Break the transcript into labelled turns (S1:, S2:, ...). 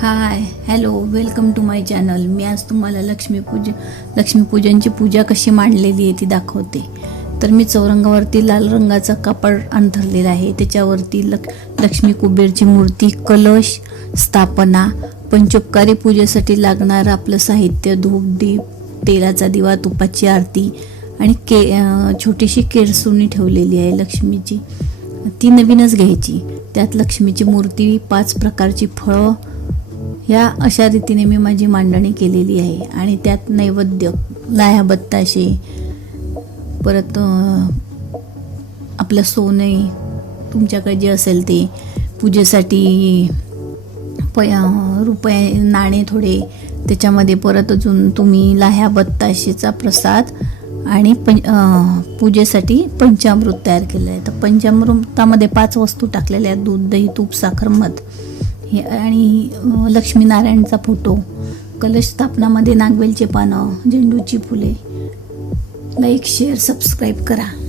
S1: Hi hello welcome to my channel मी आज तुम्हाला लक्ष्मीपूजा लक्ष्मीपूजनची पूजा कशी मांडलेली आहे ती दाखवते. तर मी चौरंगावरती लाल रंगाचा कापड अंथरलेला आहे. त्याच्यावरती लक लक्ष्मी कुबेरची मूर्ती कलश स्थापना पंचोपकारी पूजेसाठी लागणारं आपलं साहित्य धूप दीप तेलाचा दिवा तुपाची आरती आणि के छोटीशी केरसुणी ठेवलेली आहे लक्ष्मीची. ती नवीनच घ्यायची. त्यात लक्ष्मीची मूर्ती पाच प्रकारची फळं ह्या अशा रीतीने मी माझी मांडणी केलेली आहे. आणि त्यात नैवेद्य लाह्या बत्ताशे परत आपलं सोने तुमच्याकडे जे असेल ते पूजेसाठी प रुपये नाणे थोडे त्याच्यामध्ये परत अजून तुम्ही लाह्या बत्ताशेचा प्रसाद आणि पं पूजेसाठी पंचामृत तयार केलं आहे. तर पंचामृतामध्ये पाच वस्तू टाकलेल्या आहेत. दूध दही तूप साखर मध. हे आणि लक्ष्मीनारायणचा फोटो कलश स्थापनामध्ये नागवेलचे पानं झेंडूची फुले. लाईक शेअर सबस्क्राईब करा.